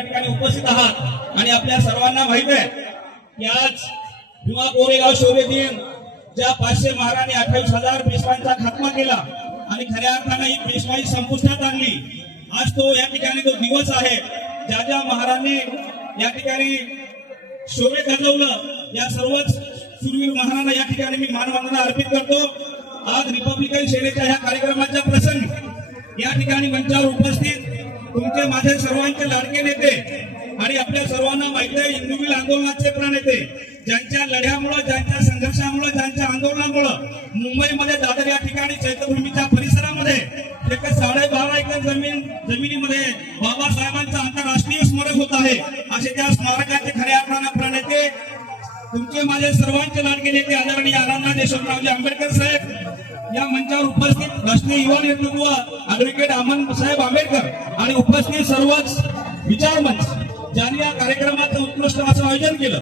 या ठिकाणी उपस्थित आहात आणि आपल्या सर्वांना माहित आहे की आज भीमा कोरेगाव शौर्य दिन ज्या 500 महाराणी 28,000 पेशव्यांचा खात्मा केला आणि खऱ्या अर्थाने ही पेशवाई संपुष्टात आणली। आज तो या ठिकाणी तो दिवस आहे ज्या ज्या महाराणी या ठिकाणी शौर्य गाजवलं या सर्वच शूरवीर महाराणांना या ठिकाणी मी मानवंदना अर्पित करतो। आज रिपब्लिकन सेनेच्या ह्या कार्यक्रमाच्या प्रसंगी या ठिकाणी मंचावर उपस्थित तुमचे माझे सर्वांचे लाडके नेते आणि आपल्या सर्वांना माहिती आहे हिंदुमिल आंदोलनाचे प्रणेते ज्यांच्या लढ्यामुळे ज्यांच्या संघर्षामुळे ज्यांच्या आंदोलनामुळे मुंबईमध्ये दादर या ठिकाणी चैत्यभूमीच्या परिसरामध्ये 12.5 एकर जमिनीमध्ये बाबासाहेबांचा आंतरराष्ट्रीय स्मारक होत आहे। असे त्या स्मारकाचे खऱ्या अर्थाने प्रणेते तुमचे माझे सर्वांचे लाडके नेते आदरणीय अण्णा देशमुखरावजी आंबेडकर साहेब या मंचावर उपस्थित राष्ट्रीय युवा नेतृत्व ऍडव्होकेट अमन साहेब आंबेडकर आणि उपस्थित सर्वच विचार मंच ज्यांनी या कार्यक्रमाचं उत्कृष्ट असं आयोजन केलं।